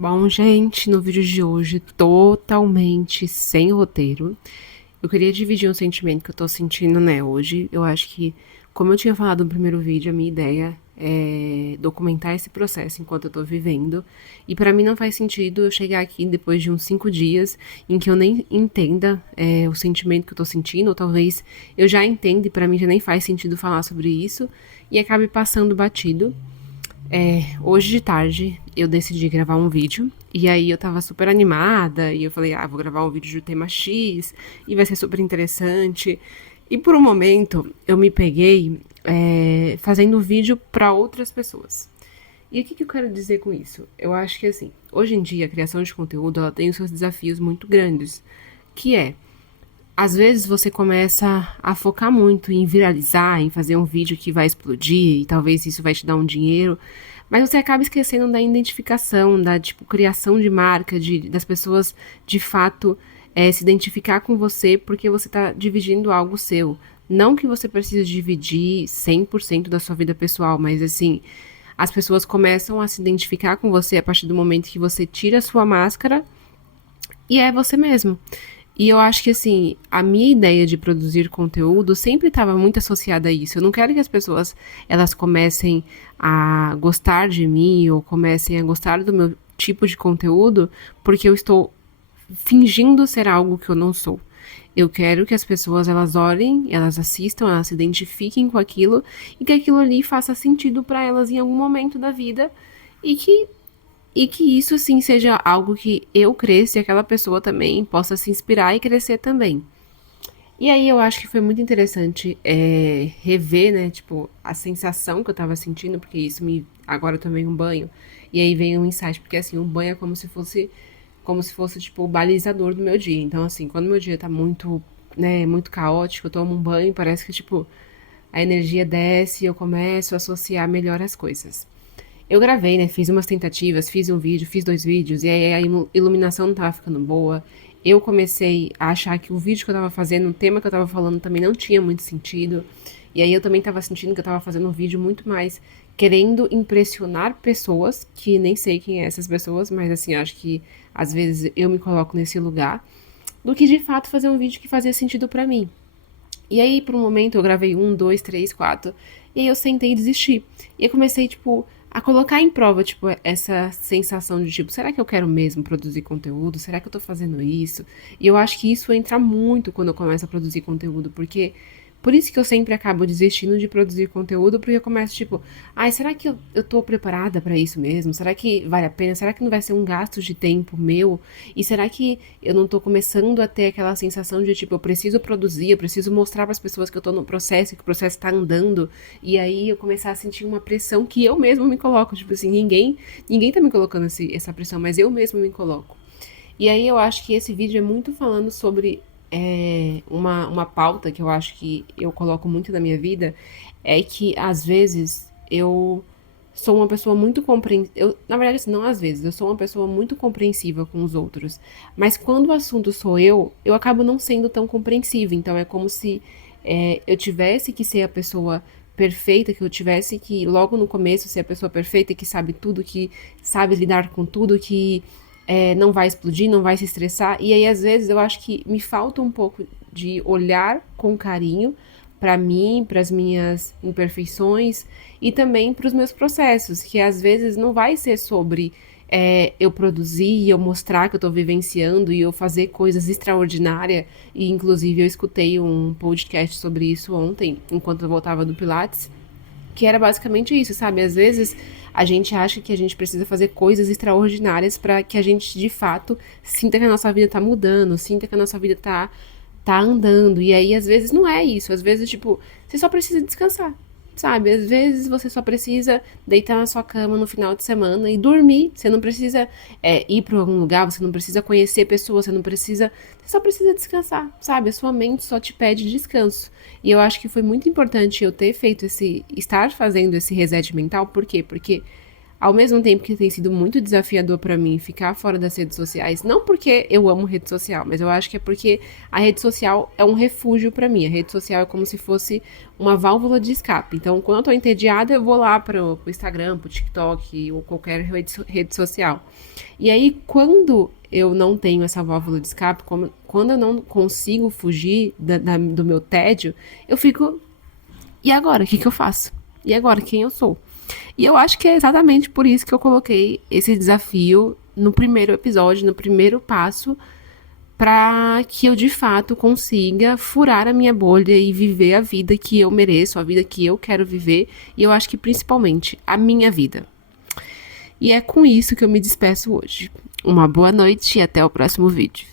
Bom, gente, no vídeo de hoje, totalmente sem roteiro, eu queria dividir um sentimento que eu tô sentindo, né, hoje. Eu acho que, como eu tinha falado no primeiro vídeo, a minha ideia é documentar esse processo enquanto eu tô vivendo. E pra mim não faz sentido eu chegar aqui depois de uns 5 dias em que eu nem entenda o sentimento que eu tô sentindo, ou talvez eu já entenda e pra mim já nem faz sentido falar sobre isso, e acabe passando batido. Hoje de tarde eu decidi gravar um vídeo e aí eu tava super animada e eu falei, vou gravar um vídeo do tema X e vai ser super interessante. E por um momento eu me peguei fazendo vídeo para outras pessoas. E o que eu quero dizer com isso? Eu acho que assim, hoje em dia a criação de conteúdo ela tem os seus desafios muito grandes, que é às vezes você começa a focar muito em viralizar, em fazer um vídeo que vai explodir e talvez isso vai te dar um dinheiro, mas você acaba esquecendo da identificação, da tipo criação de marca, das pessoas de fato se identificar com você porque você está dividindo algo seu. Não que você precise dividir 100% da sua vida pessoal, mas assim, as pessoas começam a se identificar com você a partir do momento que você tira a sua máscara e é você mesmo. E eu acho que, assim, a minha ideia de produzir conteúdo sempre estava muito associada a isso. Eu não quero que as pessoas, elas comecem a gostar de mim ou comecem a gostar do meu tipo de conteúdo porque eu estou fingindo ser algo que eu não sou. Eu quero que as pessoas, elas olhem, elas assistam, elas se identifiquem com aquilo e que aquilo ali faça sentido para elas em algum momento da vida e que isso sim seja algo que eu cresça e aquela pessoa também possa se inspirar e crescer também. E aí eu acho que foi muito interessante rever, né, tipo, a sensação que eu tava sentindo, porque isso me. Agora eu tomei um banho, e aí vem um insight, porque assim, um banho é como se fosse, tipo, o balizador do meu dia. Então, assim, quando meu dia tá muito, né, muito caótico, eu tomo um banho, parece que, tipo, a energia desce e eu começo a associar melhor as coisas. Eu gravei, né? Fiz umas tentativas, fiz um vídeo, fiz 2 vídeos, e aí a iluminação não tava ficando boa. Eu comecei a achar que o vídeo que eu tava fazendo, o tema que eu tava falando também não tinha muito sentido. E aí eu também tava sentindo que eu tava fazendo um vídeo muito mais querendo impressionar pessoas, que nem sei quem é essas pessoas, mas assim, acho que às vezes eu me coloco nesse lugar, do que de fato fazer um vídeo que fazia sentido pra mim. E aí, por um momento, eu gravei um, dois, três, quatro. E aí eu sentei e desisti. E eu comecei, tipo, a colocar em prova, tipo, essa sensação de, tipo, será que eu quero mesmo produzir conteúdo? Será que eu tô fazendo isso? E eu acho que isso entra muito quando eu começo a produzir conteúdo, porque por isso que eu sempre acabo desistindo de produzir conteúdo, porque eu começo, tipo, ai, será que eu tô preparada pra isso mesmo? Será que vale a pena? Será que não vai ser um gasto de tempo meu? E será que eu não tô começando a ter aquela sensação de, tipo, eu preciso produzir, eu preciso mostrar para as pessoas que eu tô no processo, que o processo tá andando, e aí eu começar a sentir uma pressão que eu mesmo me coloco, tipo assim, ninguém tá me colocando essa pressão, mas eu mesmo me coloco. E aí eu acho que esse vídeo é muito falando sobre uma pauta que eu acho que eu coloco muito na minha vida, é que às vezes eu sou uma pessoa muito compreensiva. Na verdade, assim, não às vezes, eu sou uma pessoa muito compreensiva com os outros. Mas quando o assunto sou eu acabo não sendo tão compreensiva. Então é como se eu tivesse que ser a pessoa perfeita, que eu tivesse que, logo no começo, ser a pessoa perfeita, que sabe tudo, que sabe lidar com tudo, que não vai explodir, não vai se estressar. E aí, às vezes, eu acho que me falta um pouco de olhar com carinho para mim, para as minhas imperfeições e também para os meus processos, que às vezes não vai ser sobre eu produzir e eu mostrar que eu estou vivenciando e eu fazer coisas extraordinárias. E inclusive eu escutei um podcast sobre isso ontem, enquanto eu voltava do Pilates, que era basicamente isso, sabe? Às vezes a gente acha que a gente precisa fazer coisas extraordinárias para que a gente de fato sinta que a nossa vida tá mudando, sinta que a nossa vida tá andando. E aí às vezes não é isso, às vezes tipo, você só precisa descansar. Sabe, às vezes você só precisa deitar na sua cama no final de semana e dormir. Você não precisa ir para algum lugar, você não precisa conhecer pessoas, você não precisa. Você só precisa descansar, sabe? A sua mente só te pede descanso. E eu acho que foi muito importante eu ter feito estar fazendo esse reset mental, por quê? Porque Ao mesmo tempo que tem sido muito desafiador pra mim ficar fora das redes sociais, não porque eu amo rede social, mas eu acho que é porque a rede social é um refúgio pra mim. A rede social é como se fosse uma válvula de escape. Então, quando eu tô entediada, eu vou lá pro Instagram, pro TikTok ou qualquer rede social. E aí, quando eu não tenho essa válvula de escape, quando eu não consigo fugir do meu tédio, eu fico, e agora? O que eu faço? E agora? Quem eu sou? E eu acho que é exatamente por isso que eu coloquei esse desafio no primeiro episódio, no primeiro passo, para que eu de fato consiga furar a minha bolha e viver a vida que eu mereço, a vida que eu quero viver, e eu acho que principalmente a minha vida. E é com isso que eu me despeço hoje. Uma boa noite e até o próximo vídeo.